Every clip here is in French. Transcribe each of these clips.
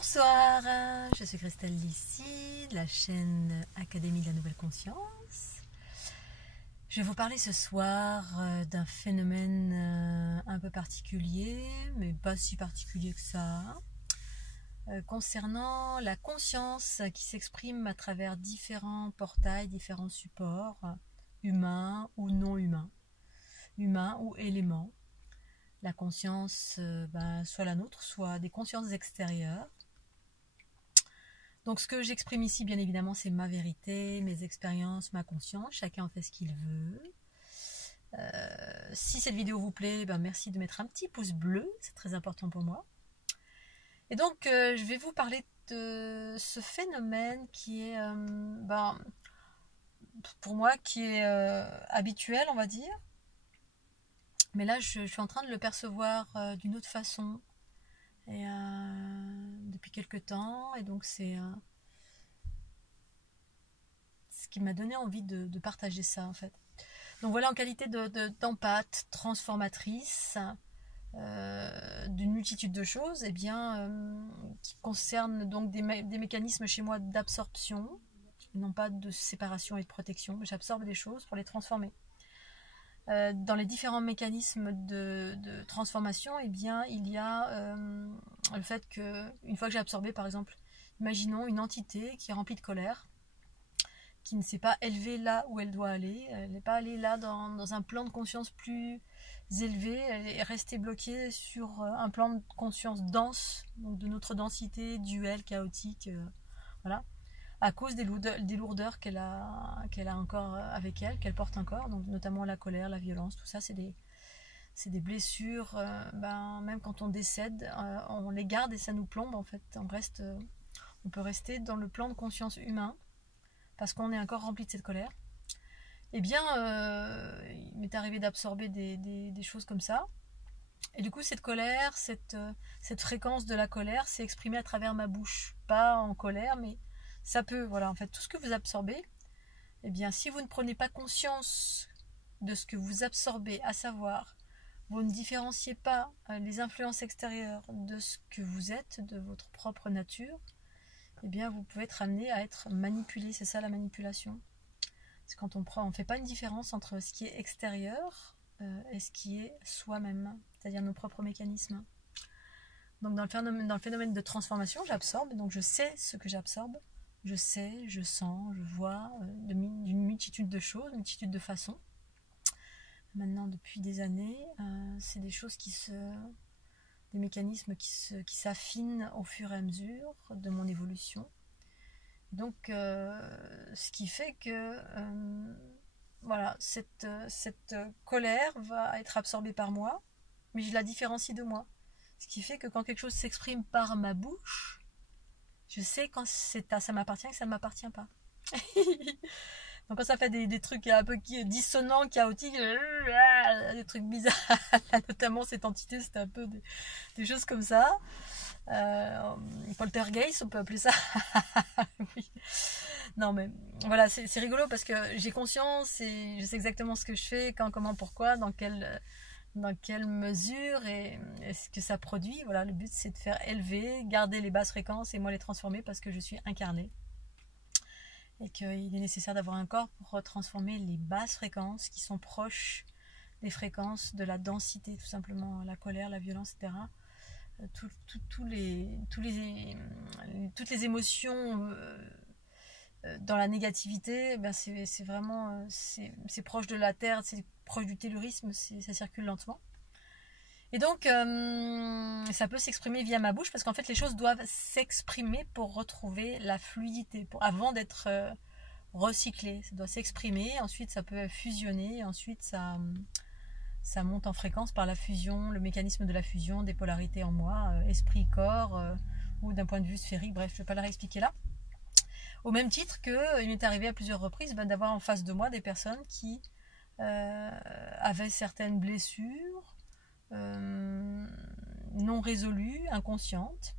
Bonsoir, je suis Christelle d'ici, de la chaîne Académie de la Nouvelle Conscience. Je vais vous parler ce soir d'un phénomène un peu particulier, mais pas si particulier que ça, concernant la conscience qui s'exprime à travers différents portails, différents supports, humains ou non humains, humains ou éléments. La conscience, soit la nôtre, soit des consciences extérieures. Donc ce que j'exprime ici, bien évidemment, c'est ma vérité, mes expériences, ma conscience. Chacun en fait ce qu'il veut. Si cette vidéo vous plaît, merci de mettre un petit pouce bleu, c'est très important pour moi. Et donc je vais vous parler de ce phénomène qui est, pour moi, qui est habituel, on va dire. Mais là, je suis en train de le percevoir d'une autre façon. Et depuis quelques temps, et donc c'est ce qui m'a donné envie de partager ça en fait. Donc voilà, en qualité d'empathe transformatrice d'une multitude de choses, qui concernent donc des mécanismes chez moi d'absorption, non pas de séparation et de protection. J'absorbe des choses pour les transformer. Dans les différents mécanismes de transformation, il y a le fait qu'une fois que j'ai absorbé, par exemple, imaginons une entité qui est remplie de colère, qui ne s'est pas élevée là où elle doit aller, elle n'est pas allée là dans un plan de conscience plus élevé, elle est restée bloquée sur un plan de conscience dense, donc de notre densité duelle, chaotique, voilà, à cause des lourdeurs qu'elle a encore avec elle, qu'elle porte encore, donc notamment la colère, la violence, tout ça, c'est des blessures, même quand on décède, on les garde et ça nous plombe en fait. On peut rester dans le plan de conscience humain parce qu'on est encore rempli de cette colère. Il m'est arrivé d'absorber des choses comme ça. Et du coup, cette colère, cette fréquence de la colère s'est exprimée à travers ma bouche. Pas en colère, mais ça peut, voilà, en fait, tout ce que vous absorbez, si vous ne prenez pas conscience de ce que vous absorbez, à savoir, vous ne différenciez pas les influences extérieures de ce que vous êtes, de votre propre nature, vous pouvez être amené à être manipulé. C'est ça la manipulation. C'est quand on ne fait pas une différence entre ce qui est extérieur et ce qui est soi-même, c'est-à-dire nos propres mécanismes. Donc dans le phénomène de transformation, j'absorbe, donc je sais ce que j'absorbe. Je sais, je sens, je vois d'une multitude de choses, une multitude de façons. Maintenant, depuis des années, c'est des choses des mécanismes qui s'affinent au fur et à mesure de mon évolution. Donc, ce qui fait que cette colère va être absorbée par moi, mais je la différencie de moi. Ce qui fait que quand quelque chose s'exprime par ma bouche, je sais quand ça m'appartient et que ça ne m'appartient pas. Donc quand ça fait des trucs un peu dissonants, chaotiques, des trucs bizarres, notamment cette entité, c'était un peu des choses comme ça. Poltergeist, on peut appeler ça. Oui. Non mais voilà, c'est rigolo parce que j'ai conscience et je sais exactement ce que je fais, quand, comment, pourquoi, dans quelle mesure et ce que ça produit. Voilà, le but c'est de faire élever, garder les basses fréquences et moi les transformer parce que je suis incarnée et qu'il est nécessaire d'avoir un corps pour transformer les basses fréquences qui sont proches des fréquences de la densité, tout simplement, la colère, la violence, etc. Toutes les émotions dans la négativité, c'est vraiment c'est proche de la terre, c'est proche du tellurisme, ça circule lentement. Et donc, ça peut s'exprimer via ma bouche, parce qu'en fait, les choses doivent s'exprimer pour retrouver la fluidité, avant d'être recyclé. Ça doit s'exprimer, ensuite ça peut fusionner, ensuite ça monte en fréquence par la fusion, le mécanisme de la fusion des polarités en moi, esprit-corps, ou d'un point de vue sphérique, bref, je ne vais pas la réexpliquer là. Au même titre qu'il m'est arrivé à plusieurs reprises d'avoir en face de moi des personnes qui avaient certaines blessures non résolues, inconscientes.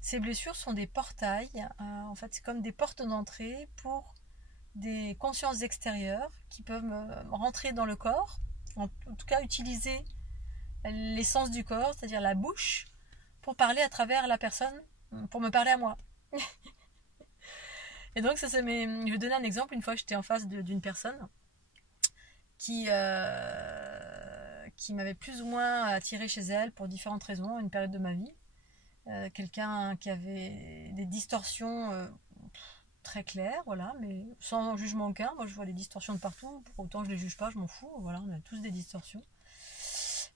Ces blessures sont des portails, en fait c'est comme des portes d'entrée pour des consciences extérieures qui peuvent rentrer dans le corps, en tout cas utiliser l'essence du corps, c'est-à-dire la bouche, pour parler à travers la personne pour me parler à moi. Et donc, je vais donner un exemple. Une fois, j'étais en face d'une personne qui m'avait plus ou moins attiré chez elle pour différentes raisons, à une période de ma vie. Quelqu'un qui avait des distorsions très claires, voilà, mais sans jugement aucun. Moi, je vois des distorsions de partout. Pour autant, je les juge pas, je m'en fous. Voilà, on a tous des distorsions.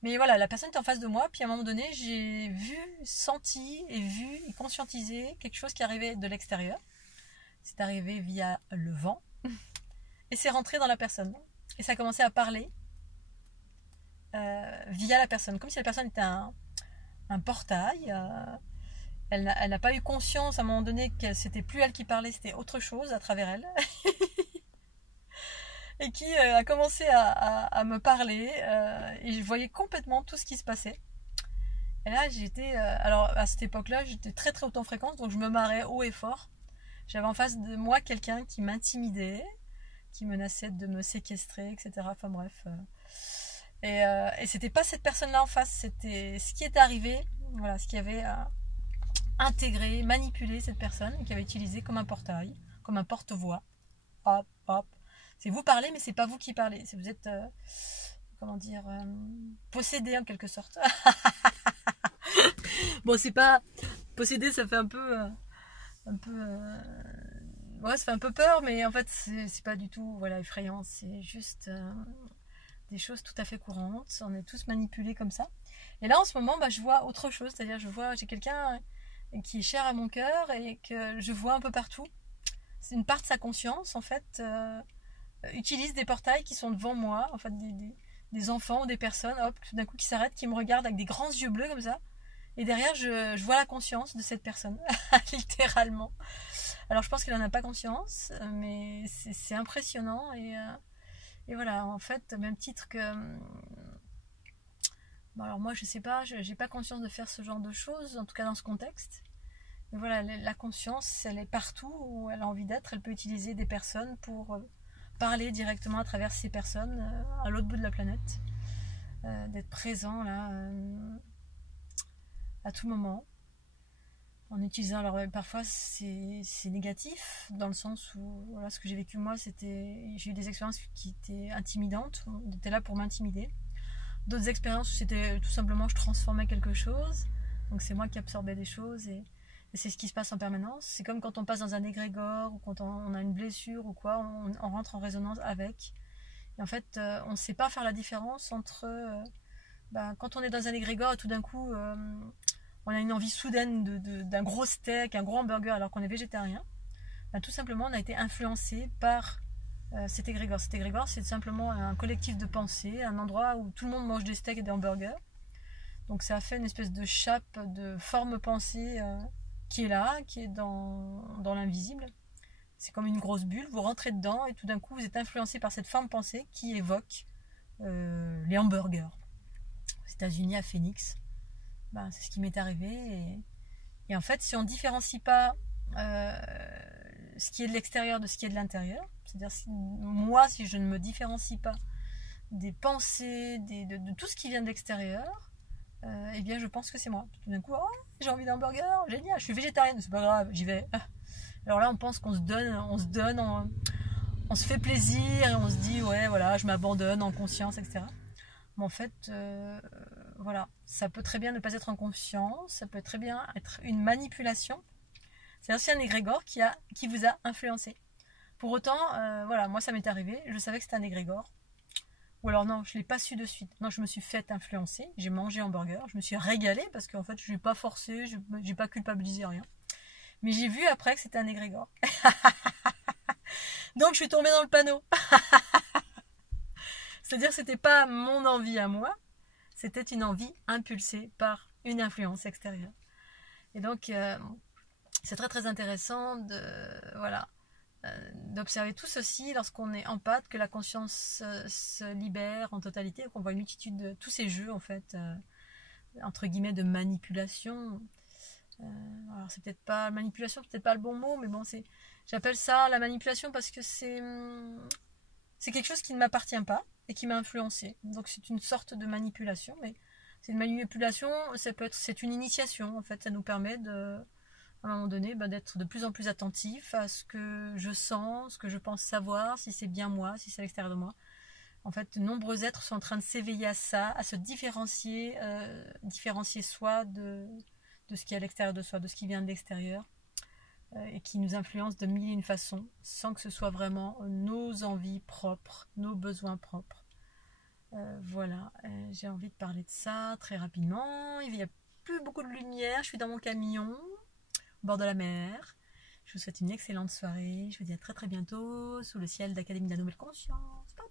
Mais voilà, la personne était en face de moi, puis à un moment donné, j'ai vu, senti et conscientisé quelque chose qui arrivait de l'extérieur. C'est arrivé via le vent et c'est rentré dans la personne. Et ça a commencé à parler via la personne, comme si la personne était un portail. Elle n'a pas eu conscience à un moment donné que c'était plus elle qui parlait, c'était autre chose à travers elle. Et qui a commencé à me parler et je voyais complètement tout ce qui se passait. Et là, alors à cette époque-là, j'étais très très haute en fréquence, donc je me marrais haut et fort. J'avais en face de moi quelqu'un qui m'intimidait, qui menaçait de me séquestrer, etc. Enfin bref. Et c'était pas cette personne-là en face, c'était ce qui était arrivé, voilà, ce qui avait intégré, manipulé cette personne, et qui avait utilisé comme un portail, comme un porte-voix. Hop, hop. C'est vous parlez, mais c'est pas vous qui parlez. Vous êtes, comment dire, possédé en quelque sorte. Bon, c'est pas possédé, ça fait un peu, ouais, ça fait un peu peur, mais en fait, c'est pas du tout, voilà, effrayant. C'est juste des choses tout à fait courantes. On est tous manipulés comme ça. Et là, en ce moment, je vois autre chose. C'est-à-dire, j'ai quelqu'un qui est cher à mon cœur et que je vois un peu partout. C'est une part de sa conscience, en fait. Utilise des portails qui sont devant moi, en fait des enfants ou des personnes, hop, tout d'un coup qui s'arrêtent, qui me regardent avec des grands yeux bleus comme ça, et derrière je vois la conscience de cette personne, littéralement. Alors je pense qu'elle n'en a pas conscience, mais c'est impressionnant, et voilà, en fait, au même titre que... Bon, alors moi je sais pas, j'ai pas conscience de faire ce genre de choses, en tout cas dans ce contexte. Mais voilà, la conscience, elle est partout où elle a envie d'être, elle peut utiliser des personnes pour... parler directement à travers ces personnes à l'autre bout de la planète, d'être présent là à tout moment en utilisant. Alors parfois c'est négatif dans le sens où voilà, ce que j'ai vécu moi, j'ai eu des expériences qui étaient intimidantes, on était là pour m'intimider. D'autres expériences où c'était tout simplement je transformais quelque chose, donc c'est moi qui absorbais des choses, et c'est ce qui se passe en permanence. C'est comme quand on passe dans un égrégore ou quand on a une blessure ou quoi, on rentre en résonance avec. Et en fait, on ne sait pas faire la différence entre quand on est dans un égrégore et tout d'un coup on a une envie soudaine d'un gros steak, un gros hamburger alors qu'on est végétarien. Tout simplement, on a été influencé par cet égrégore. Cet égrégore, c'est simplement un collectif de pensée, un endroit où tout le monde mange des steaks et des hamburgers. Donc ça a fait une espèce de chape de forme pensée qui est là, qui est dans l'invisible. C'est comme une grosse bulle, vous rentrez dedans et tout d'un coup vous êtes influencé par cette forme pensée qui évoque les hamburgers. Aux États-Unis, à Phoenix, c'est ce qui m'est arrivé. Et en fait, si on ne différencie pas ce qui est de l'extérieur de ce qui est de l'intérieur, c'est-à-dire si je ne me différencie pas des pensées, de tout ce qui vient de l'extérieur, eh bien je pense que c'est moi. Tout d'un coup, oh, j'ai envie d'un hamburger, génial, je suis végétarienne, c'est pas grave, j'y vais. Alors là, on pense qu'on se donne, on se fait plaisir et on se dit, ouais, voilà, je m'abandonne en conscience, etc. Mais en fait, voilà, ça peut très bien ne pas être en conscience, ça peut très bien être une manipulation. C'est aussi un égrégore qui vous a influencé. Pour autant, voilà, moi ça m'est arrivé, je savais que c'était un égrégore. Ou alors non, je ne l'ai pas su de suite. Non, je me suis fait influencer, j'ai mangé un hamburger, je me suis régalée parce qu'en fait je n'ai pas forcé, je n'ai pas culpabilisé, rien. Mais j'ai vu après que c'était un égrégore. Donc je suis tombée dans le panneau. C'est-à-dire que c'était pas mon envie à moi, c'était une envie impulsée par une influence extérieure. Et donc c'est très très intéressant d'observer tout ceci lorsqu'on est empathe, que la conscience se libère en totalité, qu'on voit une multitude de tous ces jeux en fait, entre guillemets, de manipulation. Alors c'est peut-être pas manipulation, peut-être pas le bon mot, mais bon, j'appelle ça la manipulation parce que c'est quelque chose qui ne m'appartient pas et qui m'a influencé. Donc c'est une sorte de manipulation, mais c'est une manipulation, c'est une initiation en fait, ça nous permet moment donné d'être de plus en plus attentif à ce que je sens, ce que je pense savoir, si c'est bien moi, si c'est à l'extérieur de moi. En fait, de nombreux êtres sont en train de s'éveiller à ça, à se différencier soi de ce qui est à l'extérieur de soi, de ce qui vient de l'extérieur, et qui nous influence de mille et une façons, sans que ce soit vraiment nos envies propres, nos besoins propres. Voilà, j'ai envie de parler de ça très rapidement. Il n'y a plus beaucoup de lumière, je suis dans mon camion, au bord de la mer. Je vous souhaite une excellente soirée, je vous dis à très très bientôt, sous le ciel d'Académie de la Nouvelle Conscience. Bye.